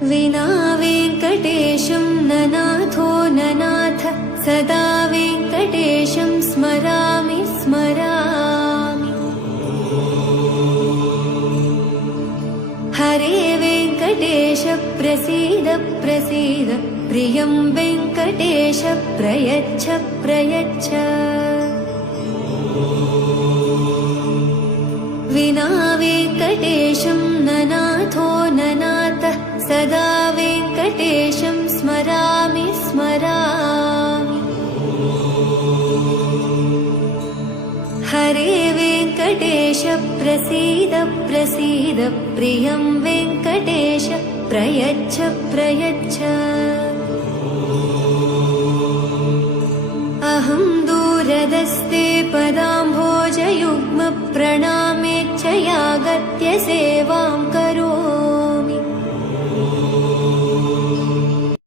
विना वेङ्कटेशं ननाथो ननाथ सदा वेङ्कटेशं स्मरामि स्मरामि। हरे वेङ्कटेश प्रसीद प्रसीद प्रियं वेङ्कटेश प्रयच्छ प्रयच्छ। विना वेङ्कटेशं ननाथो ननाथ सदा वेङ्कटेशं स्मरामि स्मरामि। हरे वेङ्कटेश प्रसीद प्रसीद प्रियं वेङ्कटेश प्रयच्छ प्रयच्छ। अहं दूरदस्ते पदाम्भोजयुग्म प्रणामेच्छयागत्य सेवां